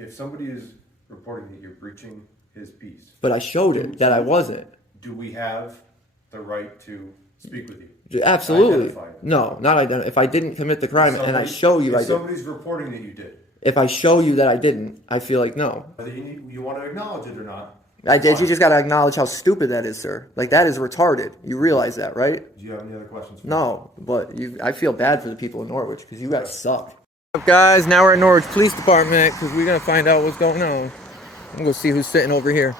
if somebody is reporting that you're breaching his peace. But I showed it that I wasn't. Do we have the right to speak with you? Absolutely. No, not identify. If I didn't commit the crime and I show you I did. If somebody's reporting that you did. If I show you that I didn't, I feel like no. Whether you want to acknowledge it or not. I did. You just got to acknowledge how stupid that is, sir. Like, that is retarded. You realize that, right? Do you have any other questions? No, but I feel bad for the people in Norwich because you guys suck. What's up, guys? Now we're at Norwich Police Department because we're going to find out what's going on. I'm going to go see who's sitting over here.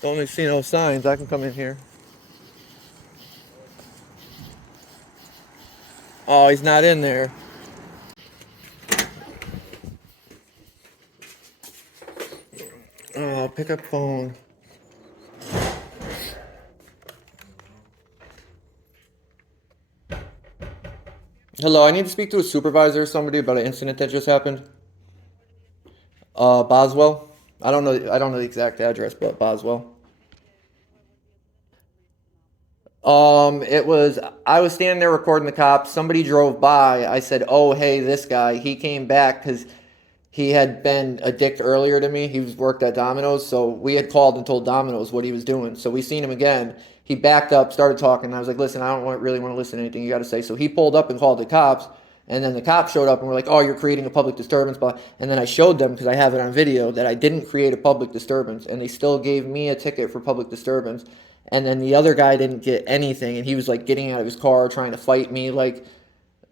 Don't see no signs. I can come in here. Oh, he's not in there. Oh, pick up phone. Hello, I need to speak to a supervisor or somebody about an incident that just happened. Boswell. I don't know the exact address, but Boswell. I was standing there recording the cops. Somebody drove by. I said, oh, hey, this guy. He came back because he had been a dick earlier to me. He worked at Dominos. So we had called and told Dominos what he was doing. So we seen him again. He backed up, started talking. And I was like, listen, I don't really want to listen to anything you got to say. So he pulled up and called the cops. And then the cops showed up and were like, oh, you're creating a public disturbance. And then I showed them, because I have it on video, that I didn't create a public disturbance. And they still gave me a ticket for public disturbance. And then the other guy didn't get anything. And he was like getting out of his car, trying to fight me. Like,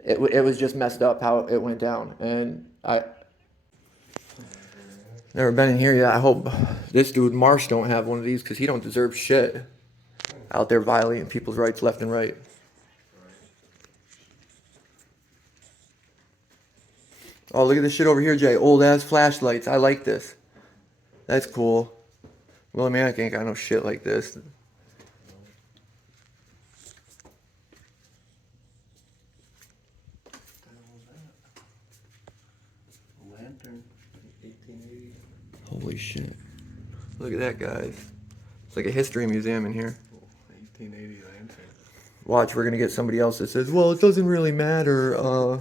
it was just messed up how it went down. And I never been in here yet. I hope this dude Marsh don't have one of these, because he don't deserve shit. Out there violating people's rights left and right. Oh, look at this shit over here, Jay. Old ass flashlights. I like this. That's cool. Well, I mean, I ain't got no shit like this. Lantern, 1880. Holy shit. Look at that, guys. It's like a history museum in here. 1880 lantern. Watch, we're gonna get somebody else that says, well, it doesn't really matter.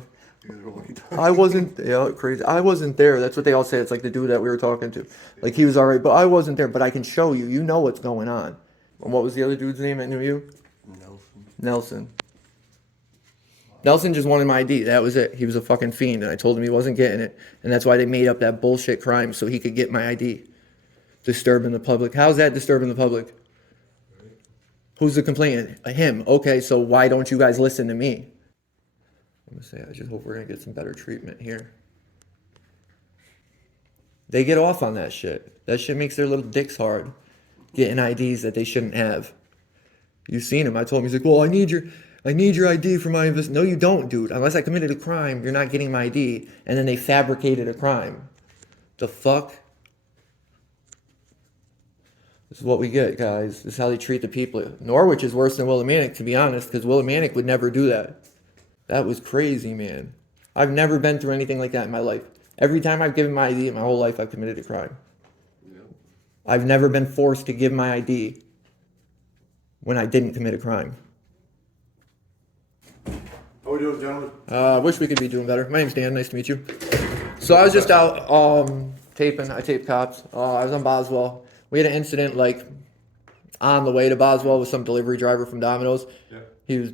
I wasn't, crazy. I wasn't there. That's what they all say. It's like the dude that we were talking to. Like, he was all right, but I wasn't there. But I can show you. You know what's going on. And what was the other dude's name that knew you? Nelson. Nelson just wanted my ID. That was it. He was a fucking fiend, and I told him he wasn't getting it. And that's why they made up that bullshit crime, so he could get my ID. Disturbing the public. How's that disturbing the public? Who's the complainant? Him. Okay, so why don't you guys listen to me? I'm going to say, I just hope we're going to get some better treatment here. They get off on that shit. That shit makes their little dicks hard. Getting IDs that they shouldn't have. You've seen him. I told him, he's like, well, I need your ID for my invest. No, you don't, dude. Unless I committed a crime, you're not getting my ID. And then they fabricated a crime. The fuck? This is what we get, guys. This is how they treat the people. Norwich is worse than Willimantic, to be honest, because Willimantic would never do that. That was crazy, man. I've never been through anything like that in my life. Every time I've given my ID in my whole life, I've committed a crime. Yep. I've never been forced to give my ID when I didn't commit a crime. How are we doing, gentlemen? I wish we could be doing better. My name's Dan. Nice to meet you. So I was just out taping. I taped cops. I was on Boswell. We had an incident like on the way to Boswell with some delivery driver from Domino's. Yeah. He was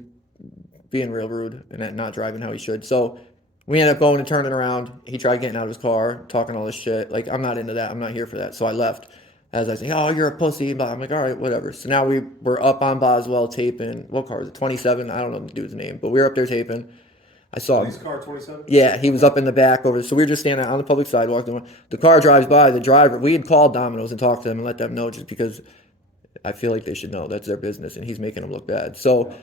being real rude and not driving how he should. So we ended up going and turning around. He tried getting out of his car, talking all this shit. Like, I'm not into that. I'm not here for that. So I left. As I say, oh, you're a pussy. But I'm like, all right, whatever. So now we're up on Boswell taping. What car was it? 27? I don't know the dude's name. But we were up there taping. I saw him. Police car 27? Yeah, he was up in the back over. So we were just standing on the public sidewalk. The car drives by. The driver, we had called Domino's and talked to them and let them know, just because I feel like they should know. That's their business. And he's making them look bad. So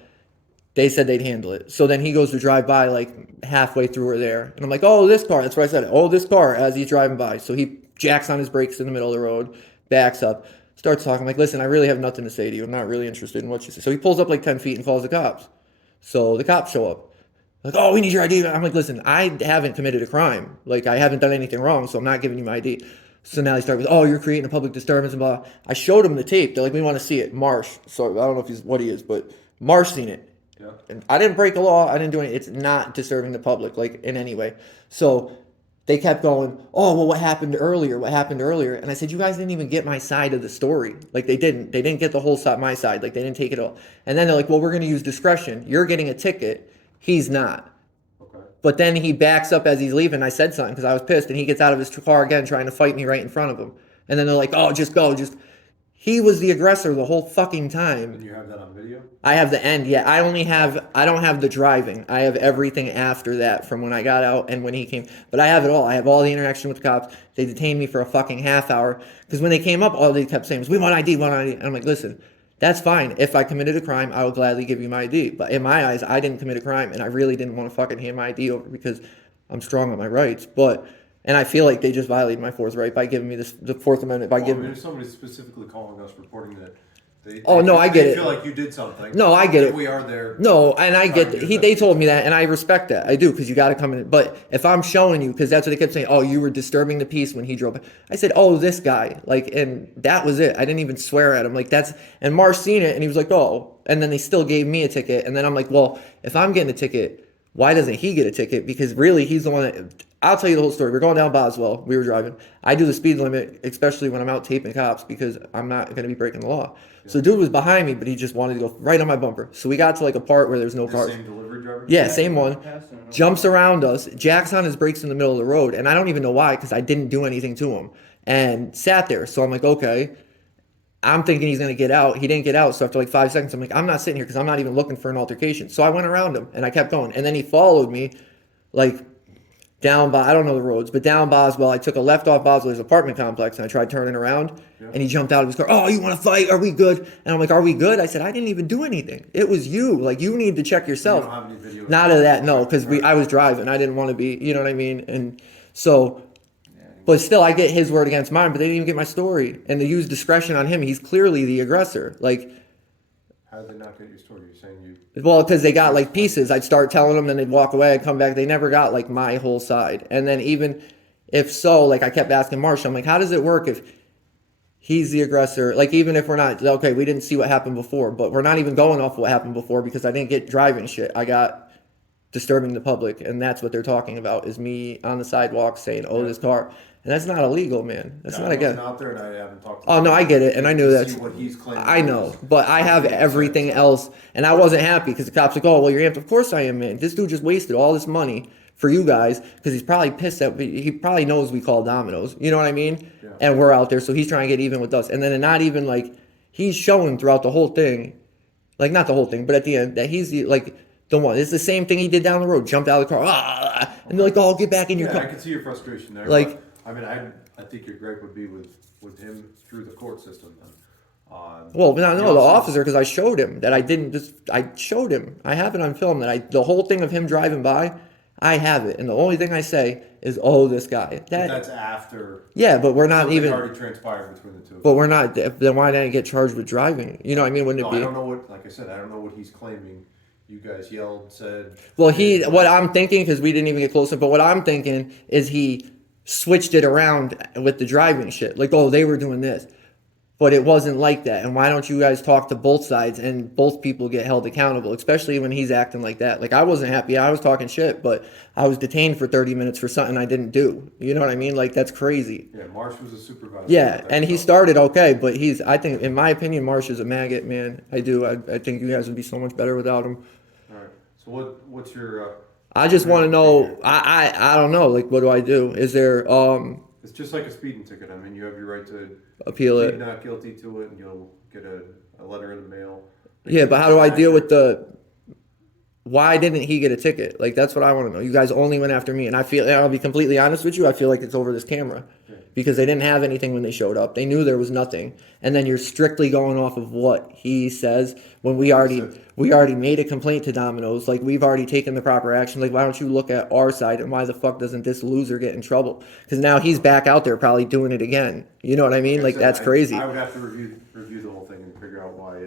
they said they'd handle it. So then he goes to drive by like halfway through we're there. And I'm like, oh, this car. That's what I said. Oh, this car, as he's driving by. So he jacks on his brakes in the middle of the road, backs up, starts talking. I'm like, listen, I really have nothing to say to you. I'm not really interested in what you say. So he pulls up like 10 feet and calls the cops. So the cops show up. Like, oh, we need your ID. I'm like, listen, I haven't committed a crime. Like, I haven't done anything wrong, so I'm not giving you my ID. So now he starts with, oh, you're creating a public disturbance and blah. I showed him the tape. They're like, we want to see it. Marsh. So I don't know if he's what he is, but Marsh seen it. Yeah. And I didn't break the law. I didn't do anything. It's not disturbing the public, like, in any way. So they kept going, oh, well, what happened earlier? What happened earlier? And I said, you guys didn't even get my side of the story. Like, they didn't. They didn't get the whole side, my side. Like, they didn't take it all. And then they're like, well, we're going to use discretion. You're getting a ticket. He's not. Okay. But then he backs up as he's leaving. I said something because I was pissed. And he gets out of his car again trying to fight me right in front of him. And then they're like, oh, just go. He was the aggressor the whole fucking time. And you have that on video? I have the end. Yeah, I don't have the driving. I have everything after that from when I got out and when he came. But I have it all. I have all the interaction with the cops. They detained me for a fucking half hour. Because when they came up, all they kept saying was, we want ID, we want ID. And I'm like, listen, that's fine. If I committed a crime, I will gladly give you my ID. But in my eyes, I didn't commit a crime. And I really didn't want to fucking hand my ID over because I'm strong on my rights. And I feel like they just violated my fourth right by giving me the Fourth Amendment. I mean, if somebody's specifically calling us, reporting that they get it. Feel like you did something. No, I get it. We are there. No, and I get they told me that, and I respect that. I do, because you got to come in. But if I'm showing you, because that's what they kept saying, oh, you were disturbing the peace when he drove. I said, oh, this guy, like, and that was it. I didn't even swear at him, like and Marsh seen it, and he was like, oh, and then they still gave me a ticket, and then I'm like, well, if I'm getting a ticket, why doesn't he get a ticket? Because really, he's the one that. I'll tell you the whole story. We're going down Boswell. We were driving. I do the speed limit, especially when I'm out taping cops, because I'm not going to be breaking the law. Yeah. So dude was behind me, but he just wanted to go right on my bumper. So we got to like a part where there's no cars. Same delivery driver? Yeah, same one. Jumps around us. Jacks on his brakes in the middle of the road. And I don't even know why, because I didn't do anything to him. And sat there. So I'm like, okay. I'm thinking he's going to get out. He didn't get out. So after like 5 seconds, I'm like, I'm not sitting here because I'm not even looking for an altercation. So I went around him and I kept going. And then he followed me like down by, I don't know the roads, but down Boswell. I took a left off Boswell's apartment complex and I tried turning around and he jumped out of his car. Oh, you want to fight? Are we good? And I'm like, are we good? I said, I didn't even do anything. It was you. Like, you need to check yourself. You don't have any video. Not of that, no, because I was driving. I didn't want to be, you know what I mean? And so, but still, I get his word against mine, but they didn't even get my story. And they use discretion on him. He's clearly the aggressor. Like, how did they not get your story? You're saying you... Well, because they got like pieces. I'd start telling them, then they'd walk away. I'd come back. They never got like my whole side. And then even if so, like I kept asking Marshall, I'm like, how does it work if he's the aggressor? Like, even if we're not, okay, we didn't see what happened before, but we're not even going off what happened before because I didn't get driving shit. I got disturbing the public. And that's what they're talking about is me on the sidewalk saying, oh, this car. And that's not illegal, man. That's not again. Out there and I haven't talked to oh no, I get it, and I knew that. What he's claiming. I know, but I have everything else, and I wasn't happy because the cops like, oh well, you're amped. Of course I am, man. This dude just wasted all this money for you guys because he's probably pissed at. He probably knows we call Dominos. You know what I mean? Yeah. And we're out there, so he's trying to get even with us. And then not even like he's showing throughout the whole thing, like not the whole thing, but at the end that he's the, like. The one. It's the same thing he did down the road. Jumped out of the car, and they're like, "Oh, get back in your car." I can see your frustration there. Like, I mean, I think your gripe would be with him through the court system. Then. Well, no, the officer, because I showed him that I didn't just. I showed him. I have it on film that the whole thing of him driving by, I have it, and the only thing I say is, "Oh, this guy." That's after. Yeah, but we're not even. Already transpired between the two. But we're not. Then why didn't I get charged with driving? You know what I mean? Wouldn't it be? I don't know what. Like I said, I don't know what he's claiming. You guys yelled, said. Well, what I'm thinking, because we didn't even get closer, but what I'm thinking is he switched it around with the driving shit. Like, oh, they were doing this. But it wasn't like that. And why don't you guys talk to both sides and both people get held accountable, especially when he's acting like that? Like, I wasn't happy. I was talking shit, but I was detained for 30 minutes for something I didn't do. You know what I mean? Like, that's crazy. Yeah, Marsh was a supervisor. Yeah, and he started okay, but I think, in my opinion, Marsh is a maggot, man. I do. I think you guys would be so much better without him. All right. So what's your... I just want to know, I don't know, like, what do I do? Is there... It's just like a speeding ticket. I mean, you have your right to appeal it. Plead not guilty to it, and you'll get a letter in the mail. Yeah, but how do I deal with why didn't he get a ticket? Like, that's what I want to know. You guys only went after me, and I'll be completely honest with you, I feel like it's over this camera. Yeah. Because they didn't have anything when they showed up. They knew there was nothing. And then you're strictly going off of what he says when we already made a complaint to Dominos. Like, we've already taken the proper action. Like, why don't you look at our side, and why the fuck doesn't this loser get in trouble? Because now he's back out there probably doing it again. You know what I mean? Like, that's crazy. I would have to review the whole thing and figure out why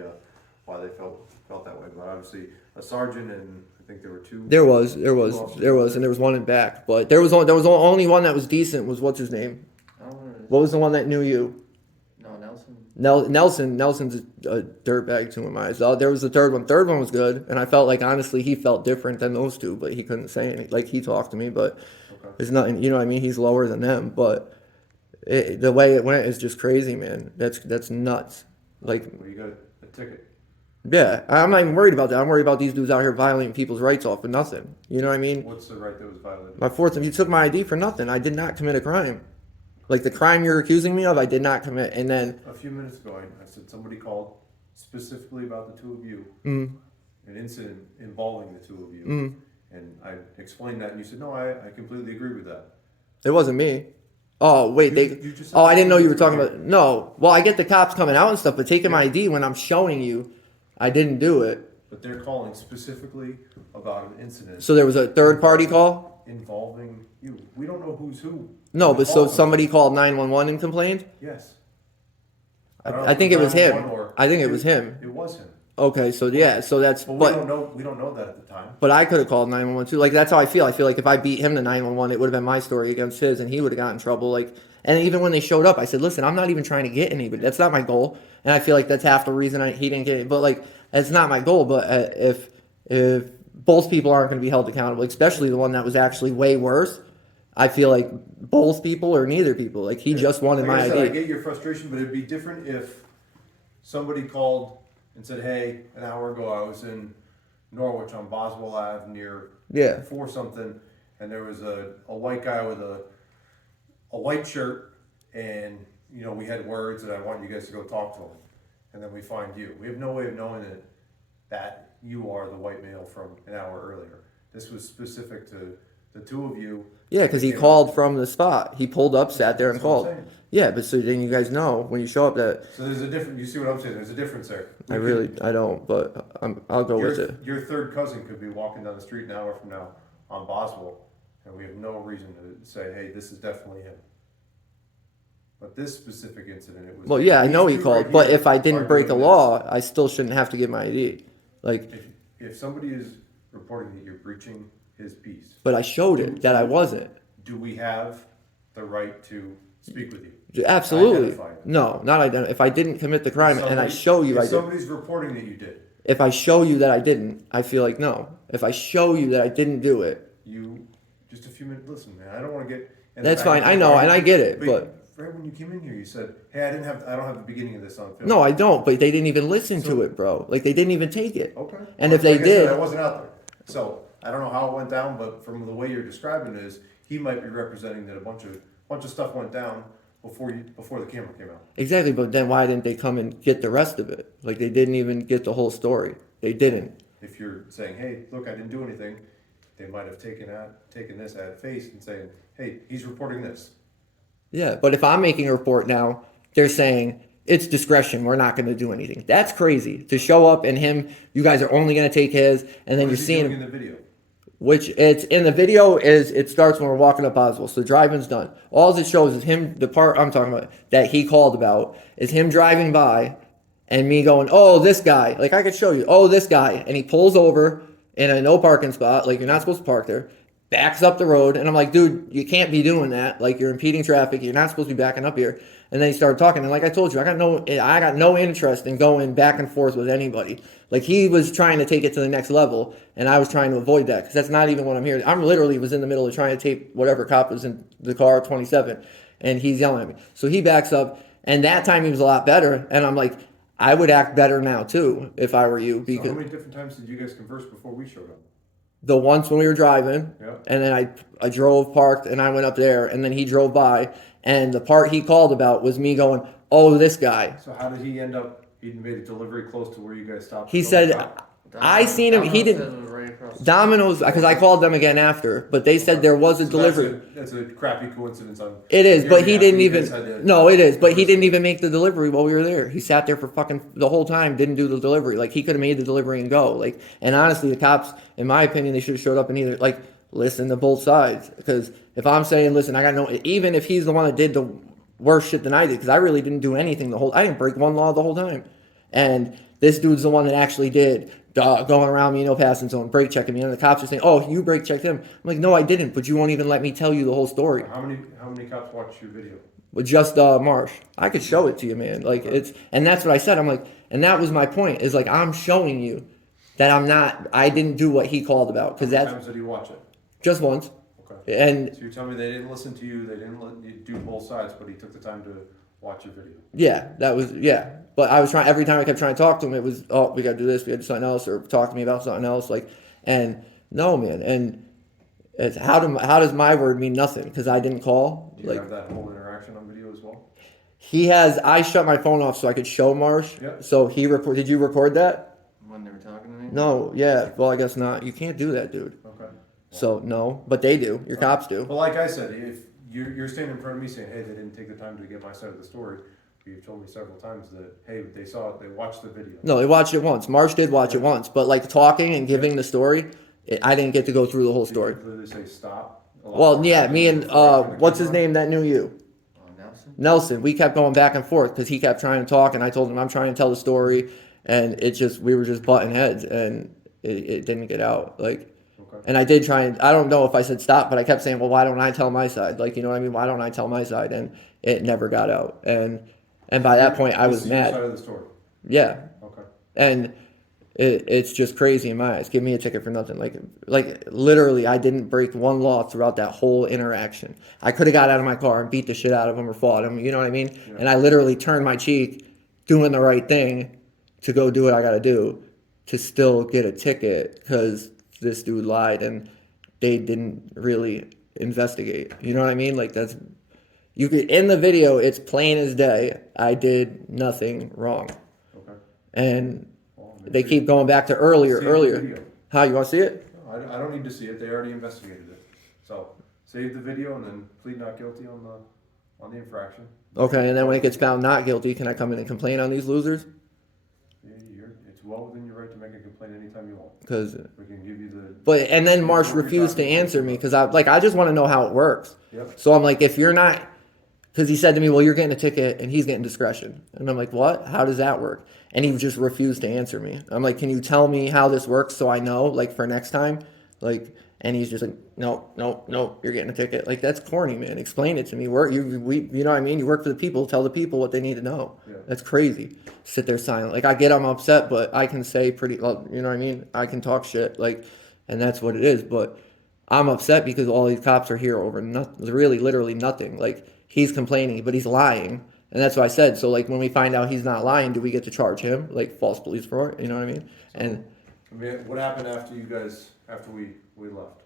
they felt that way. But obviously, a sergeant and I think there were two. There was, and there was one in back. But there was only one that was decent. Was what's his name? What was the one that knew you? No, Nelson. Nelson's a dirtbag to my eyes. There was the third one. Third one was good, and I felt like honestly he felt different than those two, but he couldn't say anything. Like he talked to me, but there's nothing. You know what I mean? He's lower than them, but the way it went is just crazy, man. That's nuts. Like, well, you got a ticket. Yeah, I'm not even worried about that. I'm worried about these dudes out here violating people's rights off for nothing. You know what I mean? What's the right that was violated? My fourth, you took my ID for nothing. I did not commit a crime. Like the crime you're accusing me of, I did not commit. And then a few minutes ago, I said somebody called specifically about the two of you, an incident involving the two of you, and I explained that, and you said, "No, I completely agree with that." It wasn't me. Oh wait, You just said I didn't know you were talking about. No, well, I get the cops coming out and stuff, but taking my ID when I'm showing you, I didn't do it. But they're calling specifically about an incident. So there was a third party call involving you. We don't know who's who. No, but so somebody called 911 and complained. Yes. I think it was him. I think it was him. It was him. Okay, so yeah, so that's. But we don't know that at the time. But I could have called 911 too. Like that's how I feel. I feel like if I beat him to 911, it would have been my story against his, and he would have gotten in trouble. Like, and even when they showed up, I said, "Listen, I'm not even trying to get anybody. That's not my goal." And I feel like that's half the reason he didn't get it. But like, that's not my goal. But if both people aren't going to be held accountable, especially the one that was actually way worse, I feel like both people or neither people. Like he just wanted my ID. I get your frustration, but it'd be different if somebody called and said, "Hey, an hour ago I was in Norwich on Boswell Ave near for something, and there was a white guy with a white shirt, and we had words, and I want you guys to go talk to him, and then we find you. We have no way of knowing that you are the white male from an hour earlier. This was specific to the two of you." Yeah, because he called from the spot. He pulled up, sat there, and called. Yeah, but so then you guys know when you show up that. So there's a difference. You see what I'm saying? There's a difference there. I don't, but I'll go with it. Your third cousin could be walking down the street an hour from now on Boswell, and we have no reason to say, "Hey, this is definitely him." But this specific incident, it was. Well, yeah, I know he called, but if I didn't break a law, I still shouldn't have to give my ID. Like, if somebody is reporting that you're breaching his peace, but I showed it that I wasn't. Do we have the right to speak with you? Absolutely. No, not identify. If I didn't commit the crime and I show you I did. Somebody's reporting that you did. If I show you that I didn't, I feel like no. If I show you that I didn't do it. Just a few minutes. Listen, man, I don't want to get. That's fine. I know, and I get it, but. Right when you came in here, you said, "Hey, I don't have the beginning of this on film." No, I don't. But they didn't even listen to it, bro. Like they didn't even take it. Okay. And if they did, I wasn't out there, so I don't know how it went down. But from the way you're describing it, is he might be representing that a bunch of stuff went down before the camera came out. Exactly. But then why didn't they come and get the rest of it? Like they didn't even get the whole story. They didn't. If you're saying, "Hey, look, I didn't do anything," they might have taken this at face and saying, "Hey, he's reporting this." Yeah, but if I'm making a report now, they're saying it's discretion. We're not going to do anything. That's crazy to show up and you guys are only going to take his, and then you're seeing in the video. Which it's in the video is it starts when we're walking up Boswell. So driving's done. All it shows is him. The part I'm talking about that he called about is him driving by, and me going, "Oh, this guy." Like I could show you. "Oh, this guy," and he pulls over in a no parking spot. Like you're not supposed to park there. Backs up the road, and I'm like, "Dude, you can't be doing that. Like you're impeding traffic. You're not supposed to be backing up here." And then he started talking, and like I told you, I got no interest in going back and forth with anybody. Like he was trying to take it to the next level, and I was trying to avoid that because that's not even what I'm here. I'm literally was in the middle of trying to tape whatever cop was in the car, 27, and he's yelling at me. So he backs up, and that time he was a lot better, and I'm like, I would act better now too if I were you. Because so how many different times did you guys converse before we showed up? The once when we were driving, and then I drove, parked, and I went up there, and then he drove by, and the part he called about was me going, "Oh, this guy." So how did he end up? He made a delivery close to where you guys stopped. He said, "I seen him. He didn't." Domino's, because I called them again after, but they said there was a delivery. That's a crappy coincidence. It is, but he didn't even. No, it is, but he didn't even make the delivery while we were there. He sat there for fucking the whole time, didn't do the delivery. Like he could have made the delivery and go. Like, and honestly, the cops, in my opinion, they should have showed up and either like listen to both sides. Because if I'm saying, listen, I got no, even if he's the one that did the worse shit than I did, because I really didn't do anything I didn't break one law the whole time, and this dude's the one that actually did. Going around me, no passing zone, brake checking me, and the cops are saying, "Oh, you brake checked him." I'm like, "No, I didn't," but you won't even let me tell you the whole story. How many cops watched your video? with just Marsh. I could show it to you, man. Like and that's what I said. I'm like, and that was my point. Is like I'm showing you that I didn't do what he called about because How many times did he watch it? Just once. Okay. And so you're telling me they didn't listen to you, they didn't let you do both sides, but he took the time to watch your video. Yeah, that was But I was trying every time I kept trying to talk to him. It was we got to do this, we got to do something else, or talk to me about something else. Like, and no, man, and it's how does my word mean nothing because I didn't call? Do you have that whole interaction on video as well? He has. I shut my phone off so I could show Marsh. Yep. So he record. Did you record that? When they were talking to me? No. Yeah. Well, I guess not. You can't do that, dude. Okay. Well, so no, but they do. Your cops do. But like I said, if you're standing in front of me saying, "Hey, they didn't take the time to get my side of the story," you've told me several times that, "Hey, they saw it. They watched the video." No, they watched it once. Marsh did watch it once, but like talking and giving the story, I didn't get to go through the whole story. Did you clearly say stop? Well, yeah, me and what's his name that knew you? Nelson. We kept going back and forth because he kept trying to talk, and I told him I'm trying to tell the story, and we were just butting heads, and it didn't get out. Like, okay. And I did try, and I don't know if I said stop, but I kept saying, well, why don't I tell my side? Like, you know what I mean? Why don't I tell my side? And it never got out, and by that point I was mad. Side of the story. Yeah. Okay. And it's just crazy in my eyes. Give me a ticket for nothing. Like literally, I didn't break one law throughout that whole interaction. I could have got out of my car and beat the shit out of him or fought him. You know what I mean? Yeah. And I literally turned my cheek, doing the right thing, to go do what I got to do, to still get a ticket because this dude lied and they didn't really investigate. You know what I mean? Like you could in the video. It's plain as day. I did nothing wrong. Okay. And they keep going back to earlier. How, you want to see it? No, I don't need to see it. They already investigated it. So save the video and then plead not guilty on the infraction. Okay, and then when it gets found not guilty, can I come in and complain on these losers? Yeah, it's well within your right to make a complaint anytime you want. Because we can give you the. But and then Marsh refused to answer me because I just want to know how it works. Yep. So I'm like, if you're not, because he said to me, well, you're getting a ticket and he's getting discretion, and I'm like, what? How does that work? And he just refused to answer me. I'm like, can you tell me how this works so I know, like, for next time? Like, and he's just like, no, you're getting a ticket. Like, that's corny, man. Explain it to me. You know what I mean? You work for the people. Tell the people what they need to know. Yeah. That's crazy. Sit there silent. Like, I get I'm upset, but I can say you know what I mean? I can talk shit. Like, and that's what it is. But I'm upset because all these cops are here over nothing. Really, literally nothing. Like, he's complaining, but he's lying. And that's what I said. So, like, when we find out he's not lying, do we get to charge him, like, false police fraud? You know what I mean? And what happened after we left?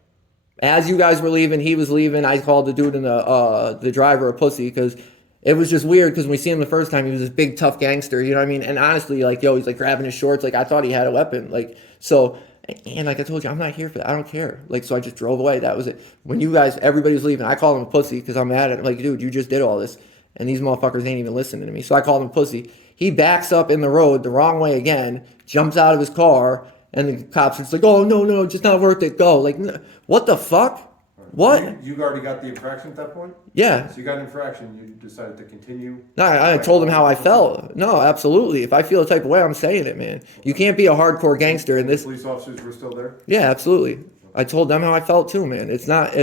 As you guys were leaving, he was leaving. I called the dude and the driver a pussy because it was just weird. Because when we see him the first time, he was this big tough gangster. You know what I mean? And honestly, like, yo, he's like grabbing his shorts. Like, I thought he had a weapon. Like, so. And like I told you, I'm not here for that. I don't care. Like, so I just drove away. That was it. When everybody was leaving, I called him a pussy because I'm mad at him. Like, dude, you just did all this. And these motherfuckers ain't even listening to me. So I called him a pussy. He backs up in the road the wrong way again, jumps out of his car, and the cops are just like, oh, no, just not worth it. Go. Like, what the fuck? What? You already got the infraction at that point? Yeah. So you got an infraction. You decided to continue? No, I told him how I felt. No, absolutely. If I feel a type of way, I'm saying it, man. You can't be a hardcore gangster in this. Police officers were still there? Yeah, absolutely. I told them how I felt too, man. It's not...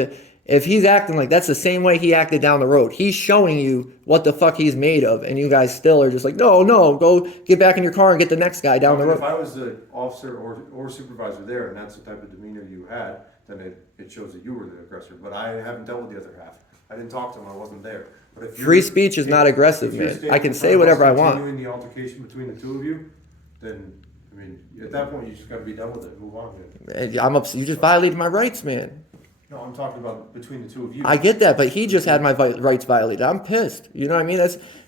If he's acting like that's the same way he acted down the road, he's showing you what the fuck he's made of, and you guys still are just like, no, go get back in your car and get the next guy down the road. If I was the officer or supervisor there, and that's the type of demeanor you had, then it shows that you were the aggressor. But I haven't dealt with the other half. I didn't talk to him. I wasn't there. But if free speech is not aggressive, man. I can say whatever I want. Continuing the altercation between the two of you, then I mean, at that point, you just got to be done with it. Move on, man. I'm upset. You just violated my rights, man. No, I'm talking about between the two of you. I get that, but he just had my rights violated. I'm pissed. You know what I mean?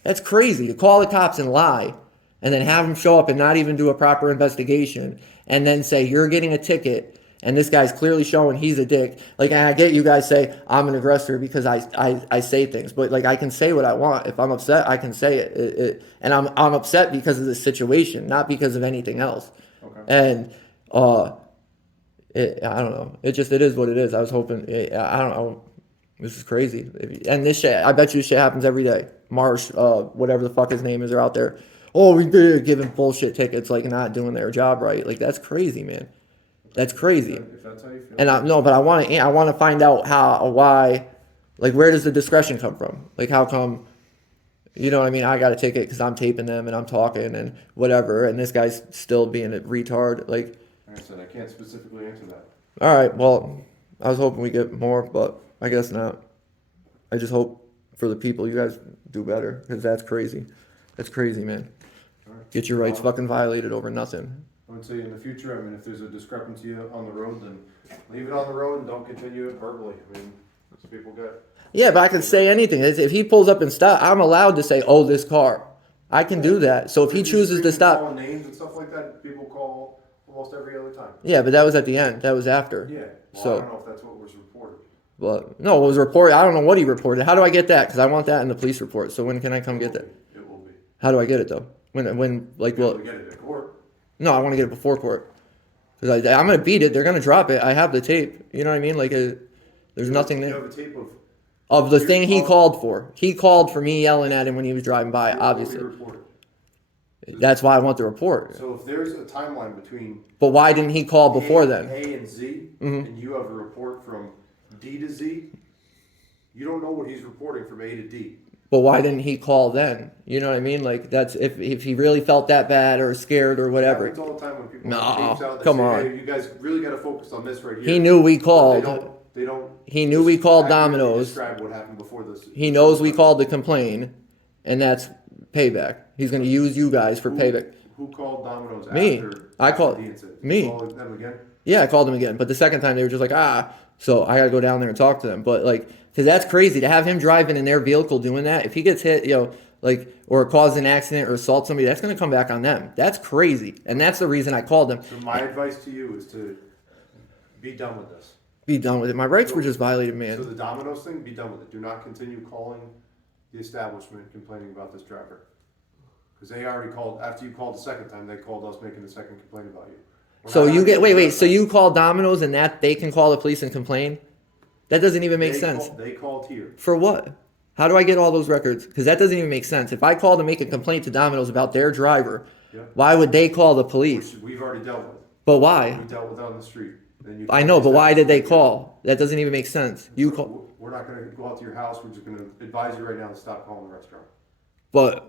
That's crazy. To call the cops and lie, and then have them show up and not even do a proper investigation, and then say you're getting a ticket, and this guy's clearly showing he's a dick. Like, I get you guys say I'm an aggressor because I say things, but like I can say what I want. If I'm upset, I can say it. And I'm upset because of the situation, not because of anything else. Okay. And I don't know. It is what it is. I was hoping. I don't know. This is crazy. And this shit, I bet you this shit happens every day. Marsh, whatever the fuck his name is, are out there. Oh, we're giving bullshit tickets, like not doing their job right. Like, that's crazy, man. That's crazy. If that's how you feel. And but I want to find out why. Like, where does the discretion come from? Like, how come You know what I mean? I got a ticket because I'm taping them and I'm talking and whatever, and this guy's still being a retard. Like, Like I said, I can't specifically answer that. all right, well, I was hoping we get more, but I guess not. I just hope for the people you guys do better because that's crazy. That's crazy, man. All right. Get your rights fucking violated over nothing. I would say in the future, I mean, if there's a discrepancy on the road, then leave it on the road and don't continue it verbally. I mean, that's what people get. Yeah, but I can say anything. If he pulls up and stop, I'm allowed to say, "Oh, this car." I can do that. So if he chooses to stop, calling names and stuff like that, people call almost every other time. yeah, but that was at the end. That was after. Yeah. Well, So, I don't know if that's what was reported. but no, it was reported. I don't know what he reported. How do I get that? Because I want that in the police report. So when can I come get that? It will be. How do I get it though? Like, You'll well, be able to get it at court. no, I want to get it before court. Because I'm gonna beat it. They're gonna drop it. I have the tape. You know what I mean? Like, there's nothing You there. have a tape Of the thing he called for. He called for me yelling at him when he was driving by, what obviously. we reported. That's why I want the report. So if there's a timeline between But why didn't he call before then? A and Z, and you have a report from D to Z, you don't know what he's reporting from A to D. But why didn't he call then? You know what I mean? Like, that's if he really felt that bad or scared or It whatever. happens all the time when people No, have tapes out that come say, on. hey, you guys really got to focus on this right here. He knew we But called. They don't. He knew we called accurately Dominos. Describe what happened before this. He knows we called to complain, and that's payback. He's going to use you guys for payback. Who called Domino's Me. after? I called- the incident? me. You called them again? Yeah, I called him again. But the second time they were just like, so I got to go down there and talk to them. But like, because that's crazy to have him driving in their vehicle doing that. If he gets hit, like, or cause an accident or assault somebody, that's going to come back on them. That's crazy. And that's the reason I called him. So my advice to you is to be done with this. Be done with it. My rights were just violated, So man. the Domino's thing, be done with it. Do not continue calling the establishment complaining about this driver. Because they already called, after you called the second time, they called us making a second complaint about you. We're So not you gonna get, do wait, that. so you call Domino's and that they can call the police and complain? That doesn't even make sense. They called here. For what? How do I get all those records? Because that doesn't even make sense. If I call to make a complaint to Domino's about their driver, Yeah. why would they call the police? Which we've already dealt with. But why? We dealt with it on the street. Then you I know, but why did they call? That doesn't even make sense. You call, We're not gonna go out to your house, we're just gonna advise you right now to stop calling the restaurant. but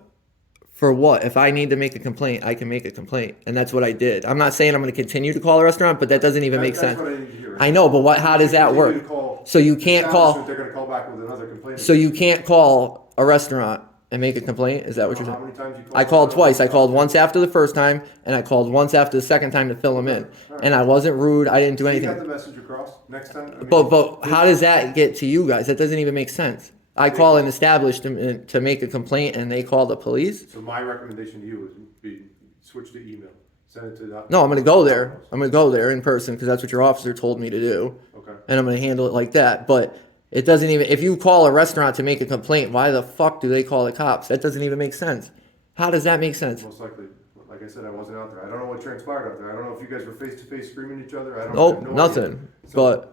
for what? If I need to make a complaint, I can make a complaint, and that's what I did. I'm not saying I'm going to continue to call a restaurant, but that doesn't even make That's sense. what I need to hear. I know, but what? How does that Continue to work? call So you the can't establishment, call. They're gonna call back with another complaint. So you can't call a restaurant and make a complaint? Is that what you're How saying? many times you called? I called twice. I called once after the first time, and I called once after the second time to fill them in. And I wasn't rude. I didn't do You got anything. the message across next time? I mean, But how does that get to you guys? That doesn't even make sense. I call an establishment to make a complaint, and they call the police. So my recommendation to you would be switch to email. Send it to that. No, I'm going to go there. I'm going to go there in person because that's what your officer told me to do. Okay. And I'm going to handle it like that. But it doesn't even, if you call a restaurant to make a complaint, why the fuck do they call the cops? That doesn't even make sense. How does that make sense? Most likely, like I said, I wasn't out there. I don't know what transpired out there. I don't know if you guys were face to face screaming at each other. I don't Nope, have no nothing. idea. So,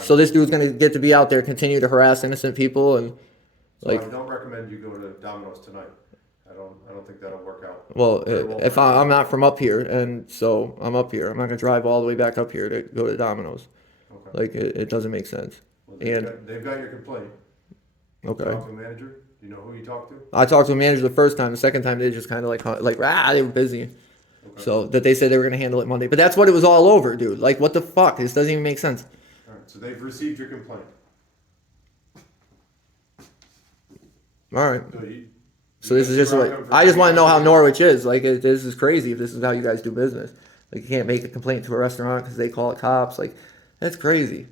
So this dude's going to get to be out there, continue to harass innocent people. And so like, I don't recommend you go to Domino's tonight. I don't think that'll work out. well, Very well if I'm not from up here, and so I'm up here, I'm not going to drive all the way back up here to go to Domino's. Okay. Like, it doesn't make sense. Well, And, they've got your complaint. okay. Talk to the manager. Do you know who you talked to? I talked to a manager the first time. The second time, they just kind of they were busy. Okay. So that they said they were going to handle it Monday. But that's what it was all over, dude. Like, what the fuck? This doesn't even make sense. All right. So they've received your complaint. All right. So So this is just what I just want to know how Norwich is. Like, this is crazy if this is how you guys do business. Like, you can't make a complaint to a restaurant because they call it cops. Like, that's crazy.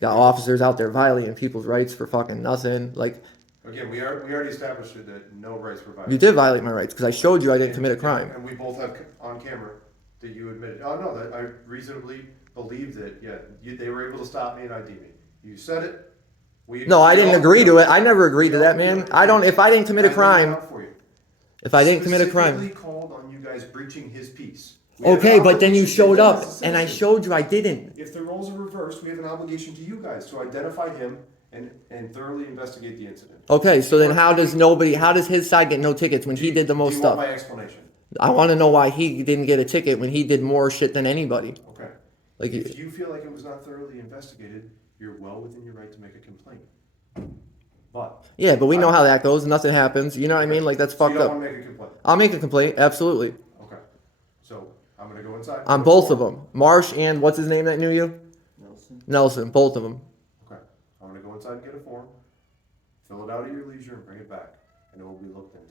Got officers out there violating people's rights for fucking nothing. Like, Again, we already established it that no rights were violated. you did violate my rights because I showed you I didn't commit a crime. And we both have on camera that you admitted. Oh no, that I reasonably believe that. Yeah, they were able to stop me and ID me. You said it. No, I didn't agree to it. I never agreed to that, man. I don't. If I didn't commit a crime, if I didn't commit a crime. Specifically called on you guys breaching his peace. We have Okay, an but then you obligation to showed up, identify and I citizen. showed you I didn't. If the roles are reversed, we have an obligation to you guys to identify him and thoroughly investigate the incident. Okay, so then how does his side get no tickets when he did the most Do you stuff? want my explanation? I want to know why he didn't get a ticket when he did more shit than anybody. Okay. Like, If you feel like it was not thoroughly investigated, you're well within your right to make a complaint. Yeah, but we know how that goes. Nothing happens. You know what I mean? Like, that's So fucked you don't up. want to make a complaint? I'll make a complaint. Absolutely. Okay. So I'm gonna go inside. On both of them. Marsh and what's his name that knew you? Nelson. Both of them. Okay. I'm gonna go inside and get a form, fill it out at your leisure, and bring it back, and it will be looked into.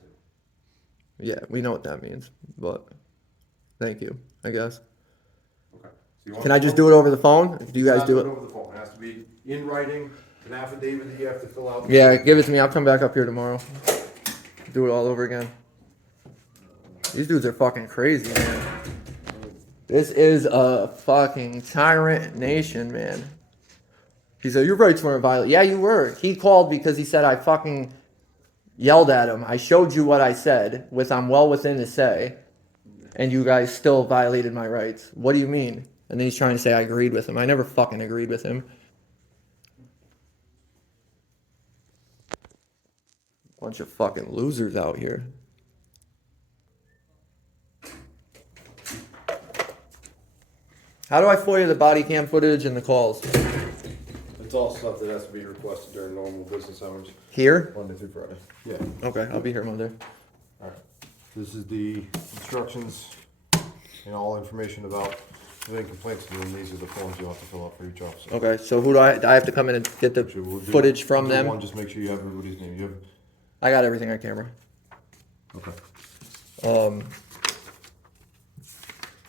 Yeah, we know what that means. But thank you, I guess. Okay. So you want Can I just do it over the phone? Do you guys do it? over the phone. It has to be in writing, an affidavit that you have to fill out. Yeah, give it to me. I'll come back up here tomorrow. Do it all over again. These dudes are fucking crazy, man. This is a fucking tyrant nation, man. He said, your rights weren't violated. Yeah, you were. He called because he said I fucking yelled at him. I showed you what I said, with I'm well within to say, and you guys still violated my rights. What do you mean? And then he's trying to say I agreed with him. I never fucking agreed with him. Bunch of fucking losers out here. How do I FOIA the body cam footage and the calls? It's all stuff that has to be requested during normal business hours, Here? Monday through Friday. Yeah. Okay, I'll be here Monday. All right. This is the instructions and all information about any complaints, and these are the forms you'll have to fill out for each officer. Okay, so who do I have to come in and get the Actually, we'll do- footage from we'll do them? One, just make sure you have everybody's name. You have. I got everything on camera. Okay.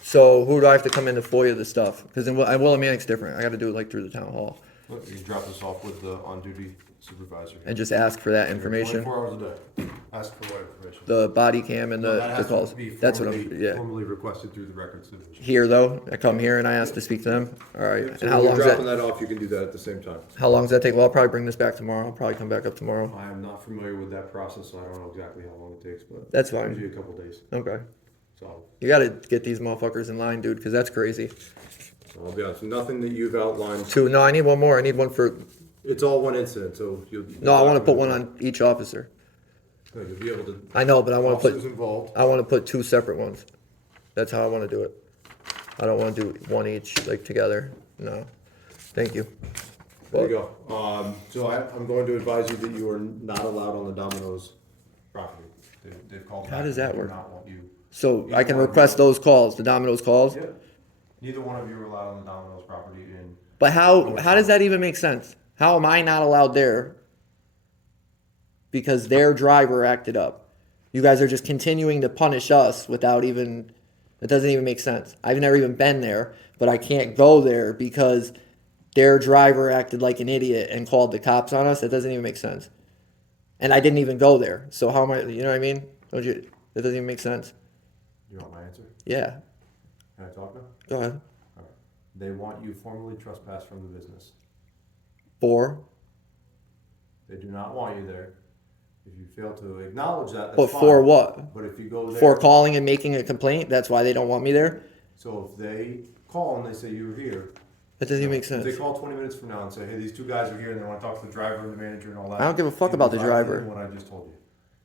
So who do I have to come in to FOIA the stuff? Because in Willimantic's different. I got to do it like through the town hall Look, you drop this off with the on-duty supervisor. and just ask for that information. 24 hours a day. Ask for what information? The body cam and No, that the has calls. to be That's what formally, I'm. Yeah. formally requested through the records division. Here though, I come here and I ask to speak to them. All right. So And how when you're long does dropping that? that off, you can do that at the same time. How long does that take? Well, I'll probably bring this back tomorrow. I'll probably come back up tomorrow. I am not familiar with that process, so I don't know exactly how long it takes, but That's fine. usually a couple days. Okay. So, You got to get these motherfuckers in line, dude, because that's crazy. so I'll be honest, nothing that you've outlined. Two. No, I need one more. I need one for. It's all one incident, so you'll. No, I want to put one on each officer. No, you'll be able to. I know, but I want to Officers put. involved. I want to put two separate ones. That's how I want to do it. I don't want to do one each like together. No. Thank you. There you go. So I'm going to advise you that you are not allowed on the Domino's property. They've called. How back. does that They do work? not want you. So I can request those calls, the Domino's calls. Yeah. Neither one of you are allowed on the Domino's property in. But how does that even make sense? How am I not allowed there? Because their driver acted up. You guys are just continuing to punish us without even. It doesn't even make sense. I've never even been there, but I can't go there because their driver acted like an idiot and called the cops on us. That doesn't even make sense. And I didn't even go there. So how am I? You know what I mean? Don't you? That doesn't even make sense. You want my answer? Yeah. Can I talk now? Go ahead. All right. They want you formally trespassed from the business. For. They do not want you there. If you fail to acknowledge that, that's But fine. for what? But if you go there. For calling and making a complaint. That's why they don't want me there. So if they call and they say you're here. That doesn't even make If sense. they call 20 minutes from now and say, hey, these two guys are here and they want to talk to the driver and the manager and all that. I don't give a fuck you about the violate driver. What I just told you.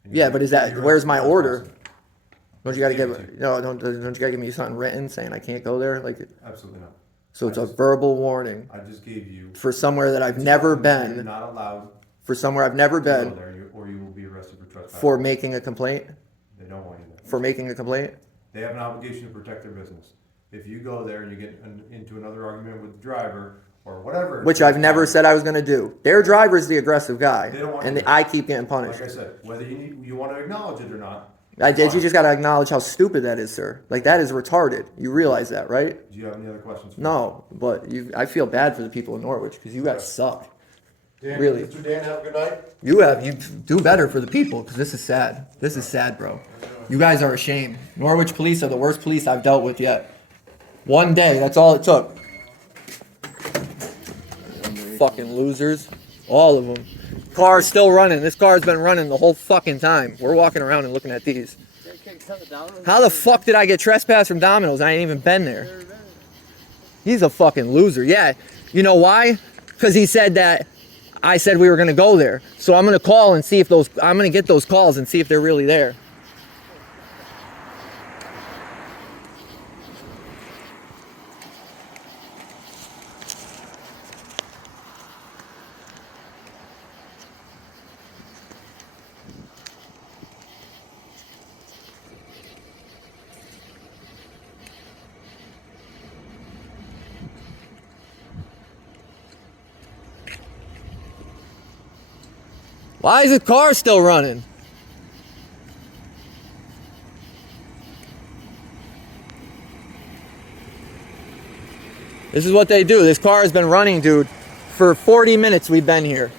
And Yeah, you're- but is that you're where's my trespassing. order? Don't you gotta Give it give to you. no? Don't you gotta give me something written saying I can't go there? Like Absolutely not. so, it's a verbal warning I just gave you. for somewhere that I've never You're been. not allowed For somewhere I've never to go been. there, or you will be arrested for trespassing. For making a complaint. They don't want you there. For making a complaint. They have an obligation to protect their business. If you go there and you get into another argument with the driver or whatever. Which I've never said I was gonna do. Their driver's the aggressive guy, They don't want and you there. I keep getting punished. Like I said, whether you want to acknowledge it or not. I did. fine. You just gotta acknowledge how stupid that is, sir. Like that is retarded. You realize that, right? Do you have any other questions? No, but I feel bad for the people in Norwich because you guys suck. Dan, Really. Mr. Dan, have a good night. You do better for the people because this is sad. This is sad, bro. You guys are a shame. Norwich Police are the worst police I've dealt with yet. One day, that's all it took. Fucking losers, all of them. Car's still running. This car's been running the whole fucking time. We're walking around and looking at these. How the fuck did I get trespassed from Domino's? I ain't even been there. He's a fucking loser. Yeah, you know why? Because he said that I said we were gonna go there. So I'm gonna call and see if I'm gonna get those calls and see if they're really there. Why is the car still running? This is what they do. This car has been running, dude, for 40 minutes we've been here.